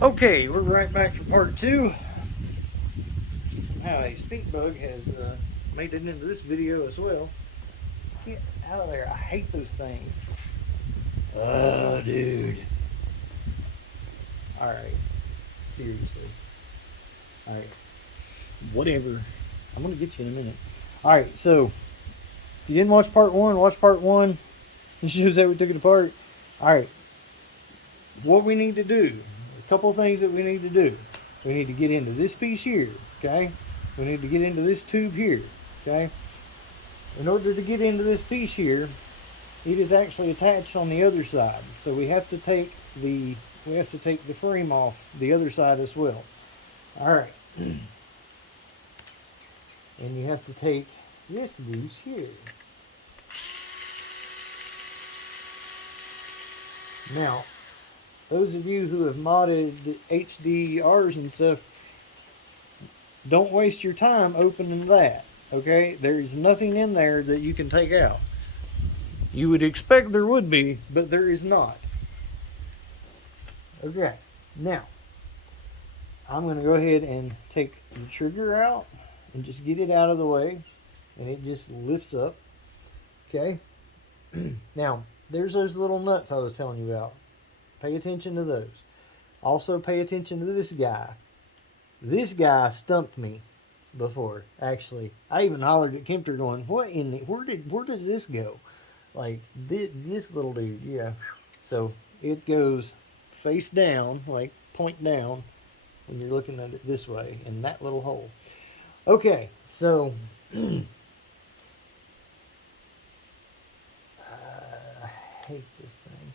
Okay, we're right back for part two. Somehow a stink bug has made it into this video as well. Get out of there. I hate those things. Oh, dude. Alright. Seriously. Alright. Whatever. I'm going to get you in a minute. Alright, so if you didn't watch part one, watch part one. This shows how we took it apart. Alright. What we need to do, a couple things that we need to do. We need to get into this piece here, okay? We need to get into this tube here, okay? In order to get into this piece here, it is actually attached on the other side. So we have to take the frame off the other side as well. All right. And you have to take this goose here. Now, those of you who have modded HDRs and stuff, don't waste your time opening that, okay? There's nothing in there that you can take out. You would expect there would be, but there is not. Okay, now, I'm going to go ahead and take the trigger out and just get it out of the way, and it just lifts up, okay? Now, there's those little nuts I was telling you about. Pay attention to those. Also, pay attention to this guy. This guy stumped me before, actually. I even hollered at Kempter going, what in the, where does this go? Like, this little dude, yeah. So, it goes face down, like point down, when you're looking at it this way, in that little hole. Okay, so, I hate this thing.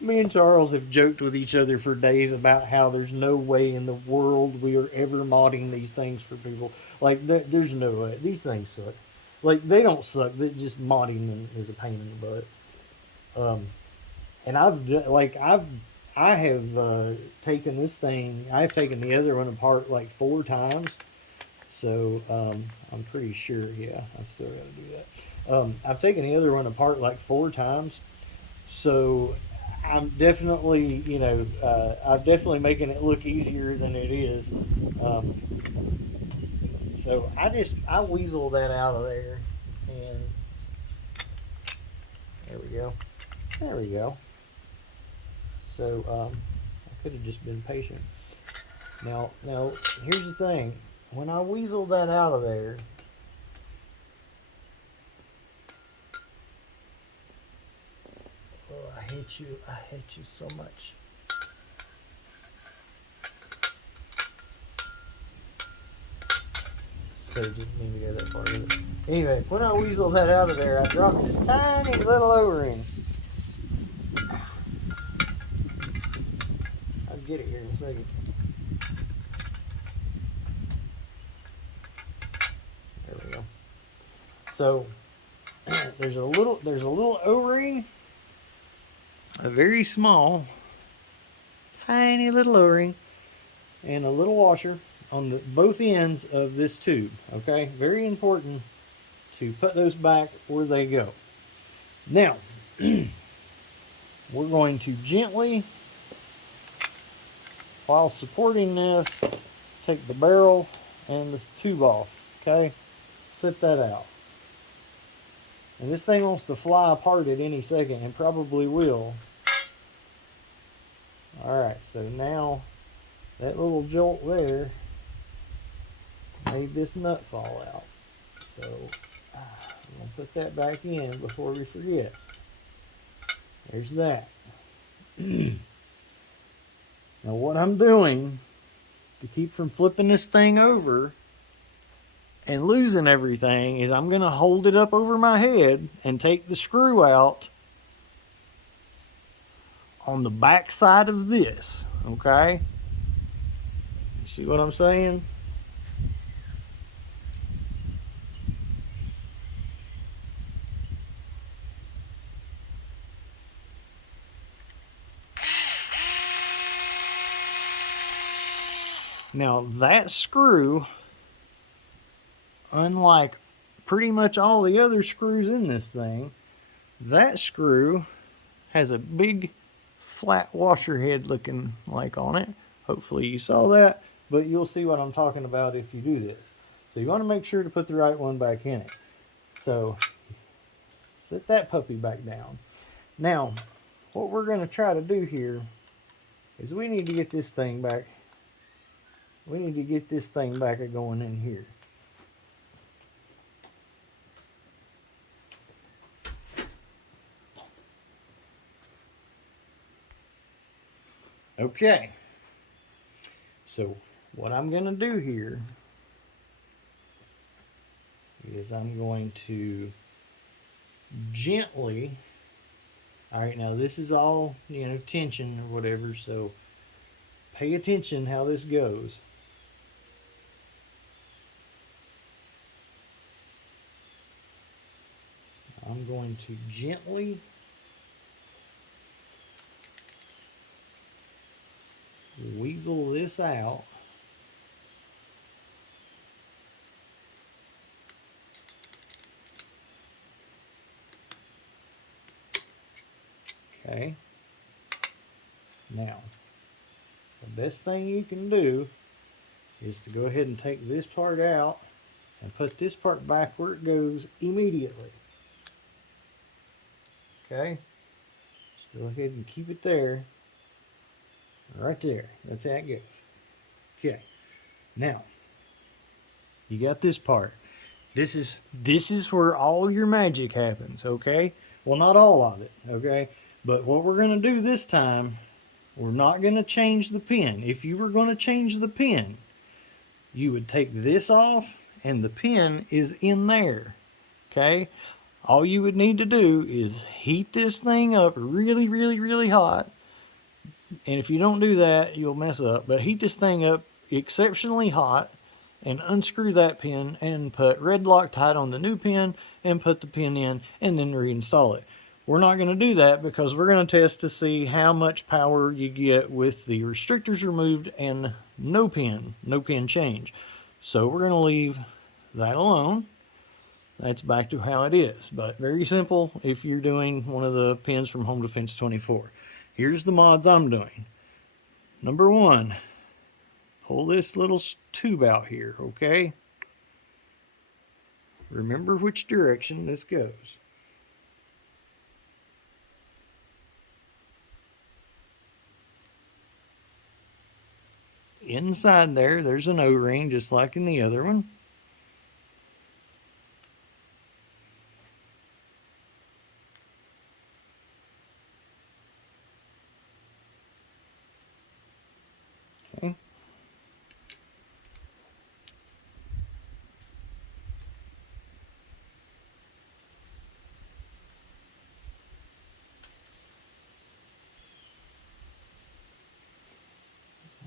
Me and Charles have joked with each other for days about how there's no way in the world we are ever modding these things for people. Like, there's no way. These things suck. Like, they don't suck. They're just modding them is a pain in the butt. And I have taken this thing. I've taken the other one apart like 4 times. So I'm pretty sure. Yeah, I've still got to do that. I've taken the other one apart like 4 times. So I'm definitely, I'm definitely making it look easier than it is. So I weasel that out of there, and there we go. There we go. So I could have just been patient. Now, here's the thing. When I weasel that out of there, oh, I hate you so much. So didn't mean to go that far with it. Anyway, when I weasel that out of there, I drop this tiny little O-ring. I'll get it here in a second. There we go. So there's a little O-ring, a very small, tiny little O-ring, and a little washer on both ends of this tube. Okay, very important to put those back where they go. Now we're going to gently, while supporting this, take the barrel and the tube off. Okay, set that out. And this thing wants to fly apart at any second, and probably will. Alright, so now that little jolt there made this nut fall out. So I'm going to put that back in before we forget. There's that. Now what I'm doing to keep from flipping this thing over and losing everything is I'm going to hold it up over my head and take the screw out on the back side of this. Okay? You see what I'm saying? Now that screw, unlike pretty much all the other screws in this thing, that screw has a big flat washer head looking like on it. Hopefully you saw that, but you'll see what I'm talking about if you do this. So you want to make sure to put the right one back in it. So set that puppy back down. Now, what we're going to try to do here is we need to get this thing back. We need to get this thing back going in here. Okay. So what I'm going to do here is I'm going to gently, all right, now this is all, you know, tension or whatever, so pay attention how this goes. I'm going to gently weasel this out. Okay. Now, the best thing you can do is to go ahead and take this part out and put this part back where it goes immediately. Okay? Just go ahead and keep it there. Right there. That's how it goes. Okay. Now, you got this part. This is where all your magic happens, okay? Well, not all of it, okay? But what we're going to do this time, we're not going to change the pin. If you were going to change the pin, you would take this off and the pin is in there, okay? All you would need to do is heat this thing up really, really, really hot. And if you don't do that, you'll mess up. But heat this thing up exceptionally hot and unscrew that pin and put red Loctite on the new pin and put the pin in and then reinstall it. We're not going to do that because we're going to test to see how much power you get with the restrictors removed and no pin change. So we're going to leave that alone. That's back to how it is, but very simple if you're doing one of the pins from Home Defense 24. Here's the mods I'm doing. Number one, pull this little tube out here, okay? Remember which direction this goes. Inside there, there's an O-ring just like in the other one. Okay.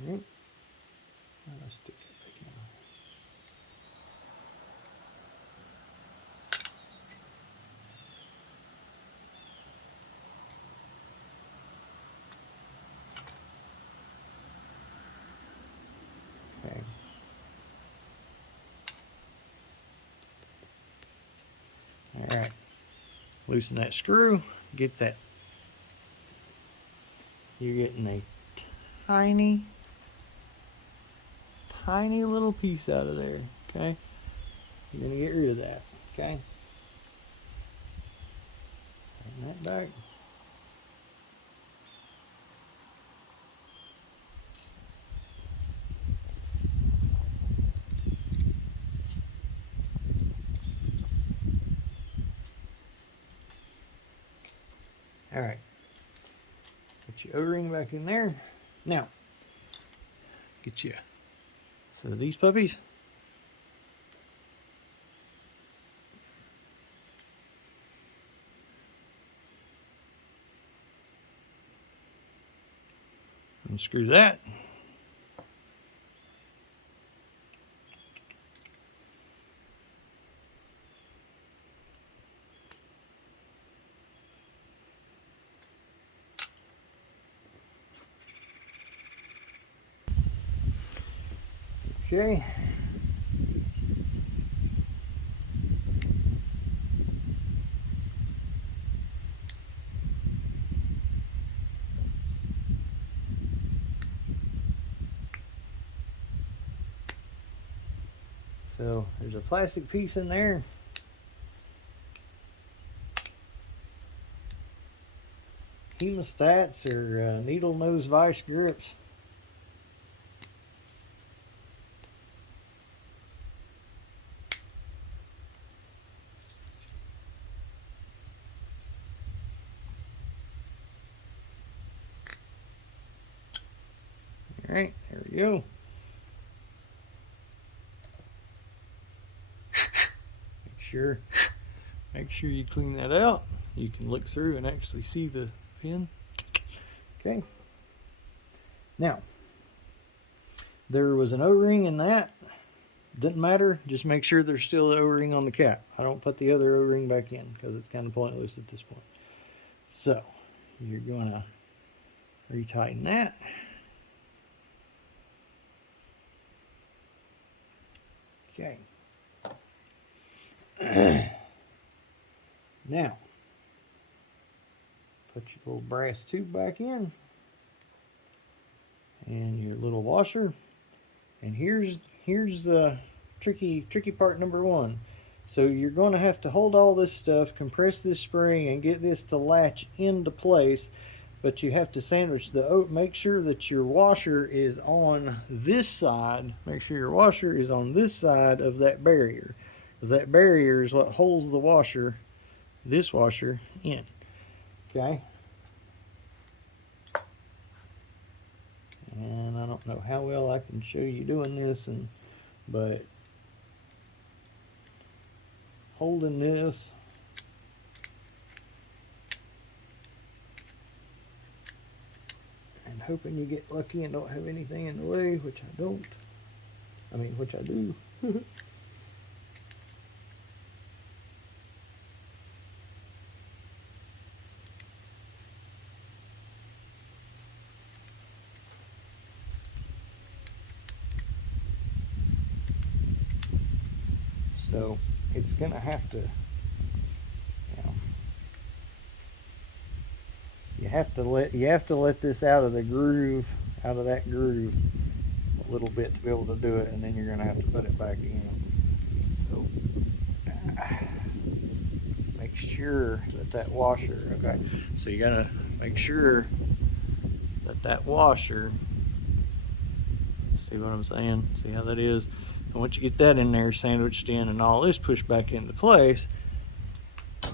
Right. I'll stick it back in. Okay. All right. Loosen that screw. Get that. You're getting a tiny little piece out of there, okay? You're gonna get rid of that, okay? Bring that back. All right, get your O-ring back in there. Now, get you. So these puppies, unscrew that. Okay. So there's a plastic piece in there. Hemostats or needle nose vice grips. All right, there we go. Make sure you clean that out. You can look through and actually see the pin. Okay. Now, there was an O-ring in that. Doesn't matter. Just make sure there's still an O-ring on the cap. I don't put the other O-ring back in because it's kind of pointless at this point. So, you're going to retighten that. Okay. Now, put your little brass tube back in and your little washer. And here's the tricky part number one. So you're going to have to hold all this stuff, compress this spring, and get this to latch into place. But you have to sandwich the make sure that your washer is on this side. Make sure your washer is on this side of that barrier, because that barrier is what holds the washer, this washer, in. Okay. And I don't know how well I can show you doing this, but holding this and hoping you get lucky and don't have anything in the way, which I don't. I mean, which I do. So it's gonna have to, you have to let this out of the groove, out of that groove a little bit to be able to do it, and then you're gonna have to put it back in. So make sure that washer, okay, so you gotta make sure that washer, see what I'm saying, see how that is. And once you get that in there sandwiched in and all this pushed back into place,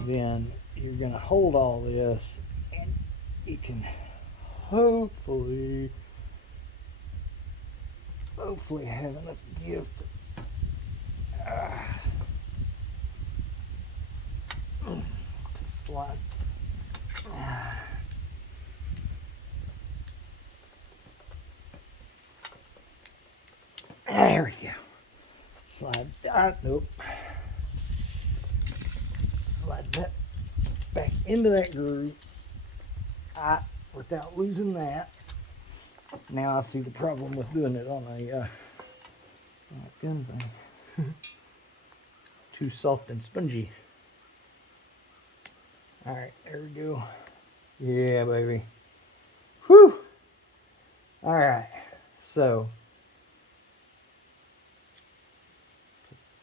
then you're going to hold all this, and you can hopefully have enough give to slide. There we go. Slide, nope. Slide that back into that groove without losing that. Now I see the problem with doing it on a gun thing. Too soft and spongy. Alright, there we go. Yeah, baby. Whew! Alright, so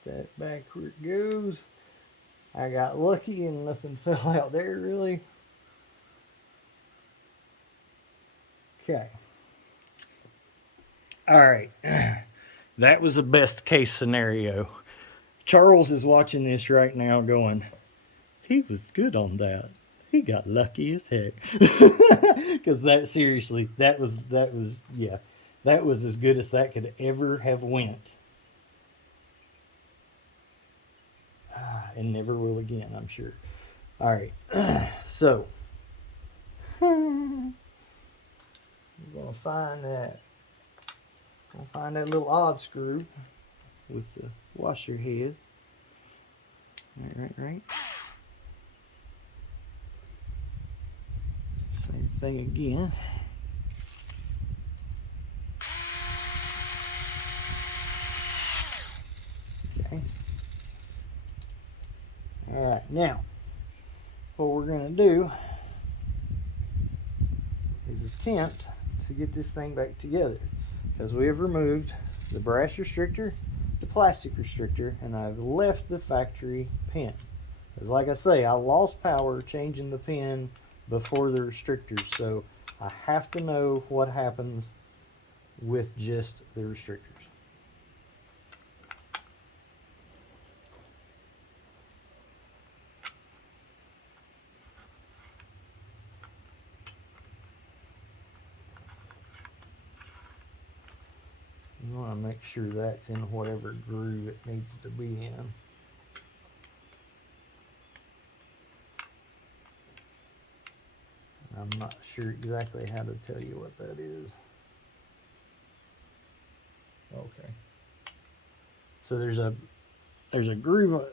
that back where it goes. I got lucky and nothing fell out there really. Okay. All right. That was the best case scenario. Charles is watching this right now going, he was good on that. He got lucky as heck. Because that seriously, that was as good as that could ever have went. And never will again, I'm sure. All right, so we're gonna find that little odd screw with the washer head. Right. Same thing again. Okay. All right, now what we're going to do is attempt to get this thing back together, because we have removed the brass restrictor, the plastic restrictor and I've left the factory pin. Because like I say, I lost power changing the pin before the restrictors, so I have to know what happens with just the restrictors. You want to make sure that's in whatever groove it needs to be in. I'm not sure exactly how to tell you what that is. Okay. So there's a groove,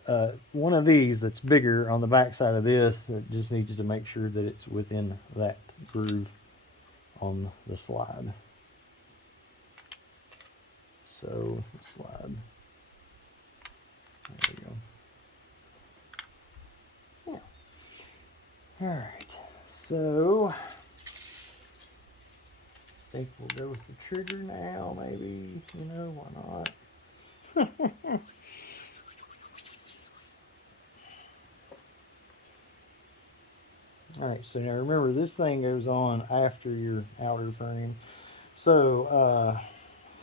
one of these that's bigger on the back side of this that just needs to make sure that it's within that groove on the slide. So slide. There we go. Yeah. All right. So I think we'll go with the trigger now. Maybe, you know, why not? All right. So now remember, this thing goes on after your outer frame. So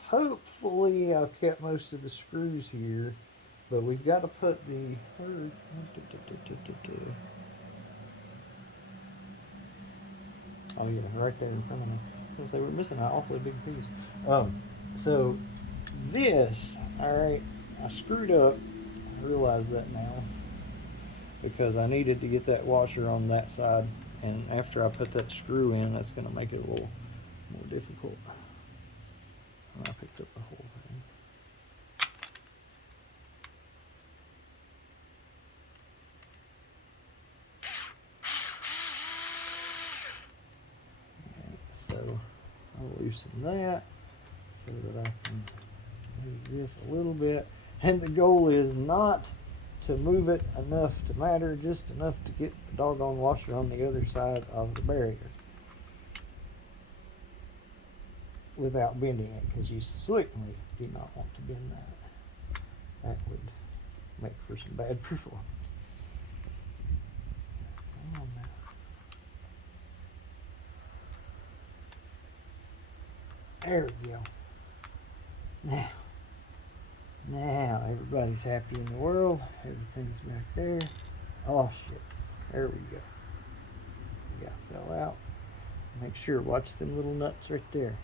hopefully I've kept most of the screws here. But we've got to put the, oh yeah, right there in front of me. Because they were missing an awfully big piece. So this, all right, I screwed up. I realize that now because I needed to get that washer on that side, and after I put that screw in, that's going to make it a little more difficult. And I picked up the whole thing. So I'll loosen that so that I can move this a little bit. And the goal is not to move it enough to matter, just enough to get the doggone washer on the other side of the barrier without bending it, because you certainly do not want to bend that. That would make for some bad performance. Come on now. There we go. Now everybody's happy in the world. Everything's back there. Oh shit. There we go. Yeah, fell out. Make sure, watch them little nuts right there.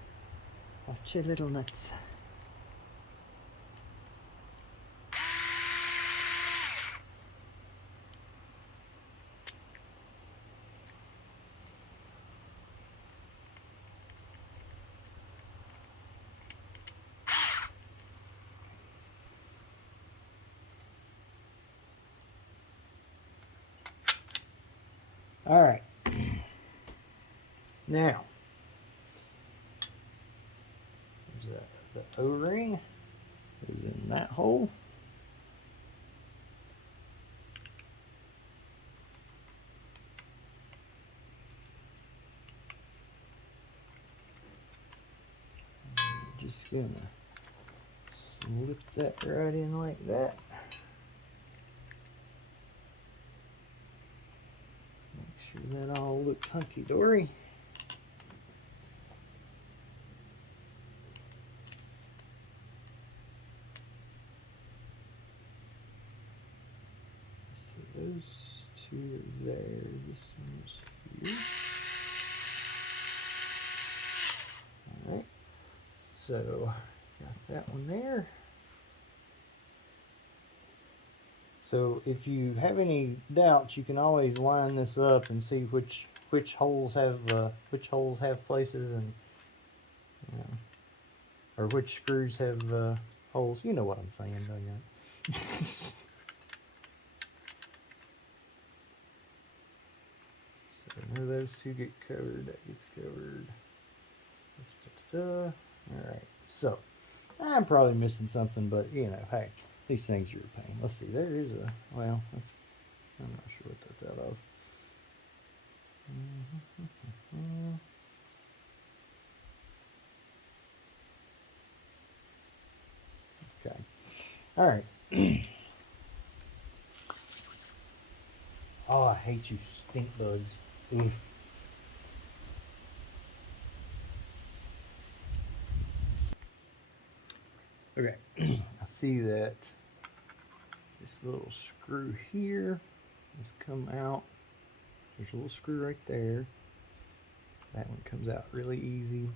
Watch your little nuts. All right. Now, the O-ring is in that hole. I'm just gonna slip that right in like that. Make sure that all looks hunky-dory. So those two are there. This one's here. All right. So got that one there. So if you have any doubts, you can always line this up and see which holes have places, and you know, or which screws have holes. You know what I'm saying, don't you? So none of those two get covered. That gets covered. All right. So I'm probably missing something, but you know, hey, these things are a pain. Let's see. There is a, well, that's, I'm not sure what that's out of. Okay. All right. Oh, I hate you stink bugs. Oof. Okay, I see that this little screw here has come out. There's a little screw right there. That one comes out really easy.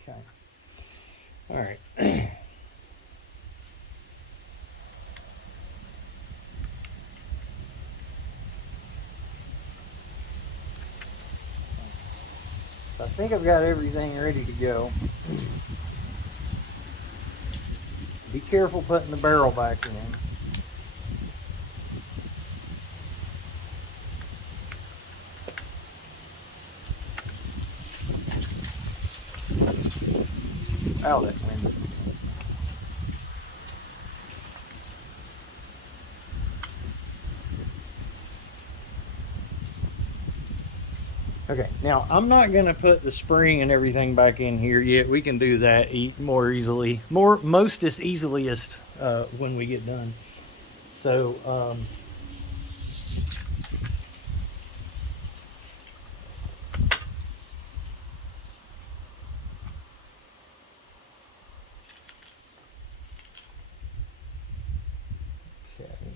Okay. All right. So I think I've got everything ready to go. Be careful putting the barrel back in. Ow, that wind. Okay, now I'm not going to put the spring and everything back in here yet. We can do that more easily, most as easiest when we get done. So, okay.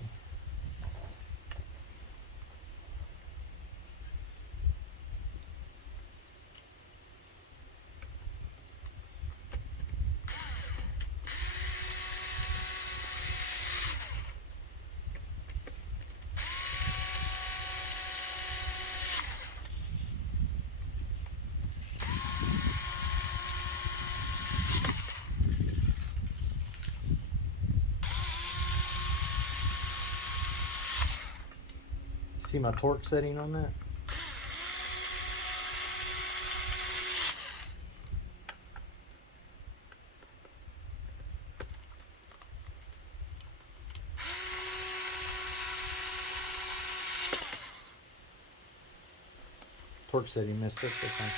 See my torque setting on that? Torque setting missed it. That's fine.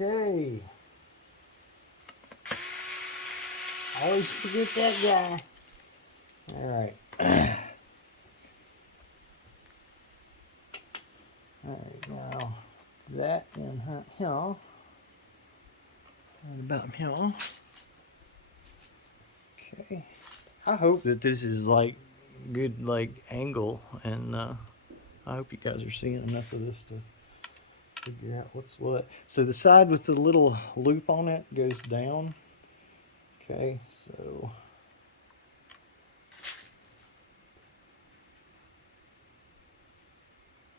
Okay. I always forget that guy. All right. All right, now that in here. Right about here. Okay. I hope that this is like good angle, and I hope you guys are seeing enough of this to figure out what's what. So the side with the little loop on it goes down. Okay, so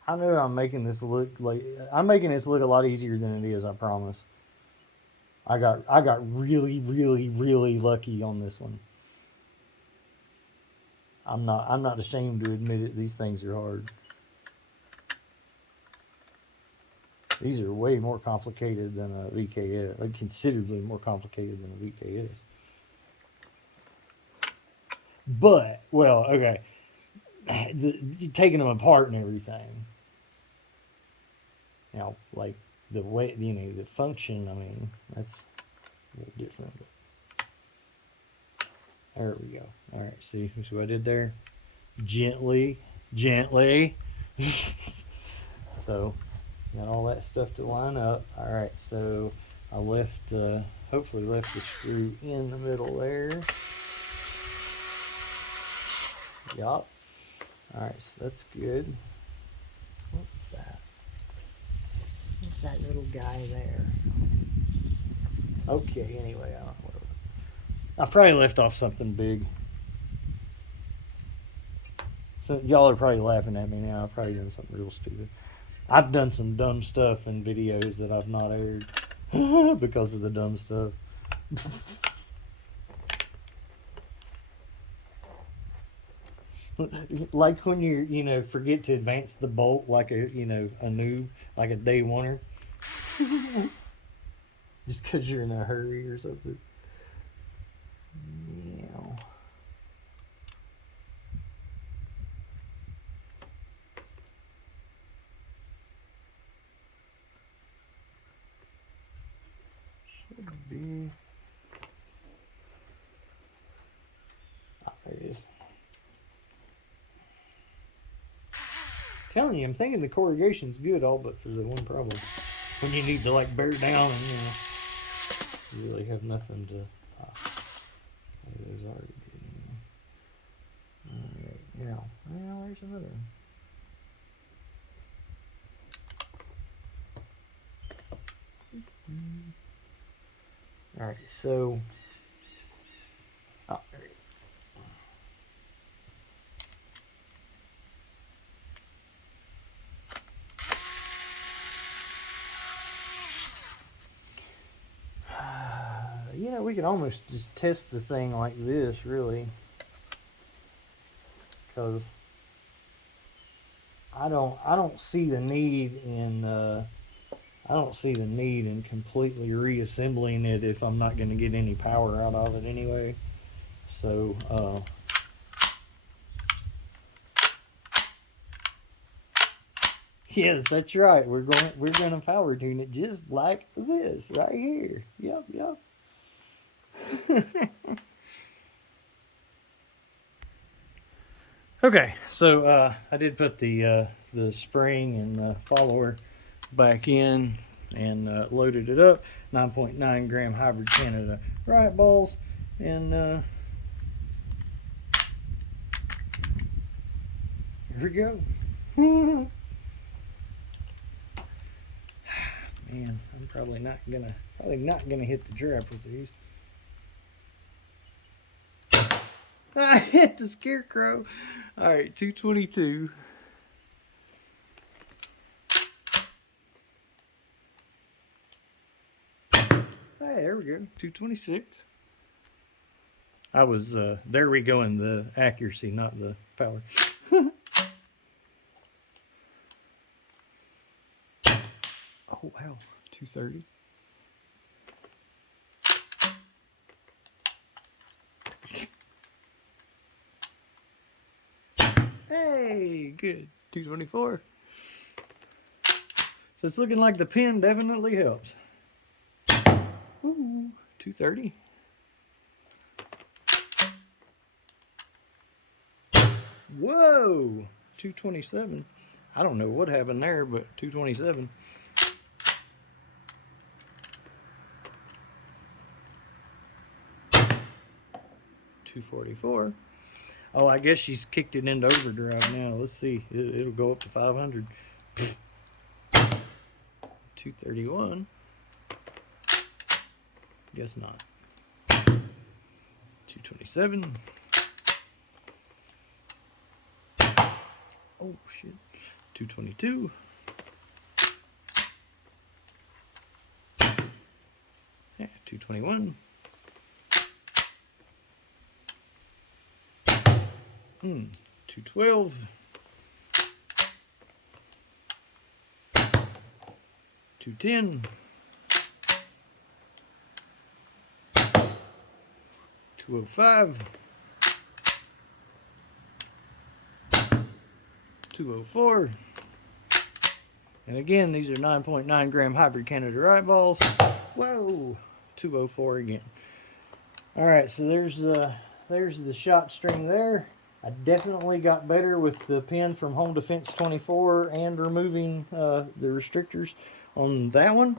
I know I'm making this look a lot easier than it is, I promise. I got really lucky on this one. I'm not ashamed to admit it. These things are hard. These are way more complicated than a VK is. Like considerably more complicated than a VK is. But well, okay, taking them apart and everything. You know, like the way the function. I mean, that's a little different. But there we go. All right, see what I did there? Gently. So got all that stuff to line up. All right, so I left, hopefully left the screw in the middle there. Yup. All right, so that's good. What's that? What's that little guy there? Okay, anyway, I don't know what it was. I probably left off something big. So y'all are probably laughing at me now. I've probably done something real stupid. I've done some dumb stuff in videos that I've not aired because of the dumb stuff. Like when you forget to advance the bolt like a noob, like a day oneer, just because you're in a hurry or something. Yeah. Should be. Ah, there it is. Telling you, I'm thinking the corrugation's good, all but for the one problem. When you need to like bear down and you really have nothing to pop. There's already good. Alright, now, well, there's another one. Alright, so, oh, there it is. We could almost just test the thing like this, really, because I don't see the need in completely reassembling it if I'm not going to get any power out of it anyway. So yes, that's right. We're going to power tune it just like this right here. Yep. Okay, so I did put the spring and the follower back in and loaded it up. 9.9 gram hybrid Canada riot balls, and here we go. Man, I'm probably not gonna hit the trap with these. I hit the scarecrow. All right, 222. Hey, there we go, 226. I was there we go in the accuracy, not the power. Oh wow, 230. Hey, good. 224. So it's looking like the pin definitely helps. Ooh, 230. Whoa, 227. I don't know what happened there, but 227. 244. Oh, I guess she's kicked it into overdrive now. Let's see. It'll go up to 500. 231. Guess not. 227. Oh, shit. 222. Yeah, 221. 212. 210. 205. 204. And again, these are 9.9 gram hybrid Canada riot balls. Whoa, 204 again. All right, so there's the shot string there. I definitely got better with the pin from Home Defense 24 and removing the restrictors on that one.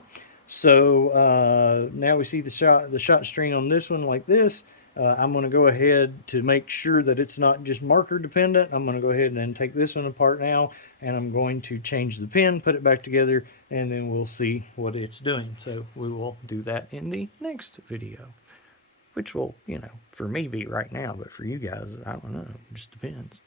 So now we see the shot string on this one like this. I'm going to go ahead to make sure that it's not just marker dependent. I'm going to go ahead and take this one apart now, and I'm going to change the pin, put it back together, and then we'll see what it's doing. So we will do that in the next video, which will, for me be right now, but for you guys, I don't know, it just depends.